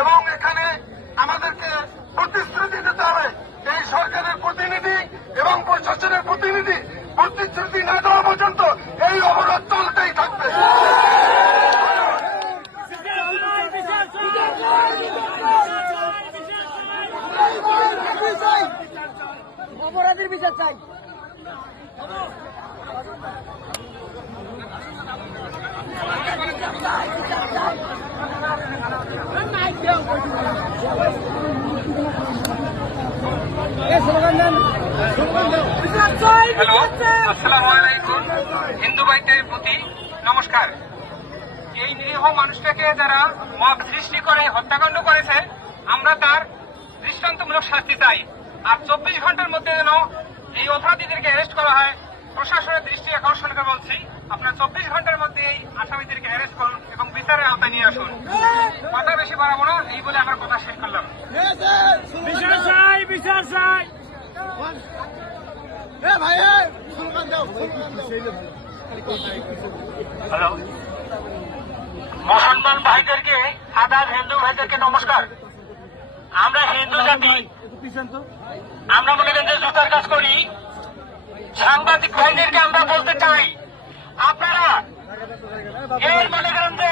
এবং এখানে আমাদেরকে প্রতিশ্রুতি দিতে হবে এই সরকারের প্রতিনিধি এবং প্রশাসনের প্রতিনিধি প্রতিশ্রুতি না দেওয়া পর্যন্ত এই অবরোধ চলতেই থাকবে। অপরাধের বিচার চাই। হ্যালো, আসসালামু আলাইকুম। হিন্দু ভাইদের প্রতি নমস্কার। এই নিরীহ মানুষটাকে যারা মব সৃষ্টি করে, হত্যাকাণ্ড করেছে, আমরা তার দৃষ্টান্তমূলক শাস্তি চাই। আর চব্বিশ ঘণ্টার মধ্যে যেন এই অপরাধীদেরকে অ্যারেস্ট করা হয়, প্রশাসনের দৃষ্টি আকর্ষণ করে বলছি, আপনারা চব্বিশ ঘণ্টার মধ্যে এই আসামিদেরকে অ্যারেস্ট করুন এবং বিচারের আওতায় নিয়ে আসুন। কথা বেশি বাড়াবো না, এই বলে আমার কথা শেষ করলাম। বিচার চাই বিচার চাই। মুসলমান ভাইদেরকে আদাব হিন্দু ভাইদেরকে নমস্কার। আমরা হিন্দু জাতি। আমরা মনে করেন যে জুতার কাজ করি। সাংবাদিক ভাইদেরকে আমরা বলতে চাই আপনারা এর মনে করেন যে